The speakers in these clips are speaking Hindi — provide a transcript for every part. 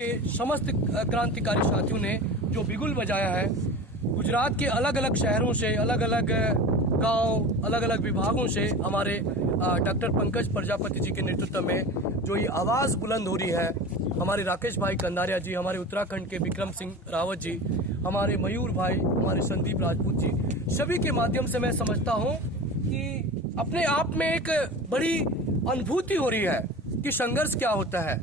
समस्त क्रांतिकारी साथियों ने जो बिगुल बजाया है, गुजरात के अलग अलग शहरों से, अलग अलग गांव, अलग अलग विभागों से हमारे डॉक्टर पंकज प्रजापति जी के नेतृत्व में जो ये आवाज़ बुलंद हो रही है, हमारे राकेश भाई कंदारिया जी, हमारे उत्तराखंड के विक्रम सिंह रावत जी, हमारे मयूर भाई, हमारे संदीप राजपूत जी, सभी के माध्यम से मैं समझता हूँ कि अपने आप में एक बड़ी अनुभूति हो रही है कि संघर्ष क्या होता है।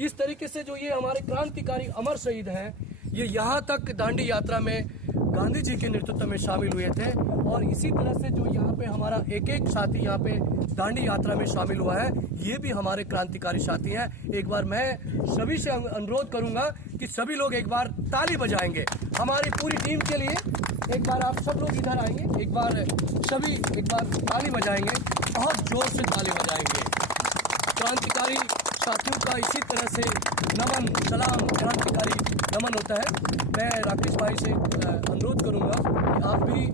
इस तरीके से जो ये हमारे क्रांतिकारी अमर शहीद हैं, ये यहाँ तक दांडी यात्रा में गांधी जी के नेतृत्व में शामिल हुए थे और इसी तरह से जो यहाँ पे हमारा एक एक साथी यहाँ पे दांडी यात्रा में शामिल हुआ है, ये भी हमारे क्रांतिकारी साथी हैं। एक बार मैं सभी से अनुरोध करूंगा कि सभी लोग एक बार ताली बजाएंगे हमारी पूरी टीम के लिए। एक बार आप सब लोग इधर आएंगे, एक बार सभी एक बार ताली बजाएंगे, बहुत जोर से ताली बजाएंगे। क्रांतिकारी साथियों का इसी तरह से नमन, सलाम, क्रांतिकारी नमन होता है। मैं राकेश भाई से अनुरोध करूंगा कि आप भी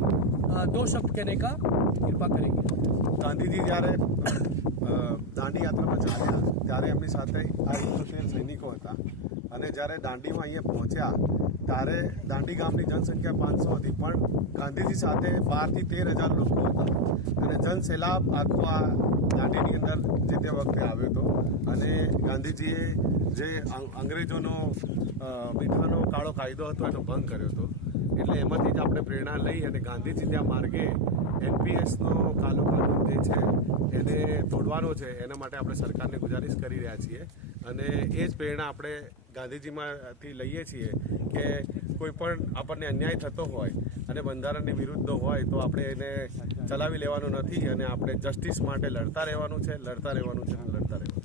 दो शब्द कहने का कृपा करेंगे। ગાંધીજી જ્યારે દાંડી યાત્રામાં ચાલ્યા ત્યારે એમની સાથે આ 71 સૈનિકો હતા અને જ્યારે દાંડીમાં અહીંયા પહોંચ્યા ત્યારે દાંડી ગામની જનસંખ્યા 500 હતી, પણ ગાંધીજી સાથે 12 થી 13,000 લોકો હતા અને જનસેલાબ આખો આ દાંડીની અંદર જે તે વખતે આવ્યો હતો અને ગાંધીજીએ જે અંગ્રેજોનો મીઠાનો કાળો કાયદો હતો એનો ભંગ કર્યો હતો। એટલે એમાંથી જ આપણે પ્રેરણા લઈ અને ગાંધીજી ત્યાં માર્ગે એનપીએસનો કાલો કાનૂન જે છે એને તોડવાનો છે, એના માટે આપણે સરકારને ગુજારિશ કરી રહ્યા છીએ અને એ જ પ્રેરણા આપણે ગાંધીજીમાંથી લઈએ છીએ કે કોઈ પણ આપણને અન્યાય થતો હોય અને બંધારણની વિરુદ્ધ હોય તો આપણે એને ચલાવી લેવાનો નથી અને આપણે જસ્ટિસ માટે લડતા રહેવાનું છે, લડતા રહેવાનું છે, લડતા રહેવાનું।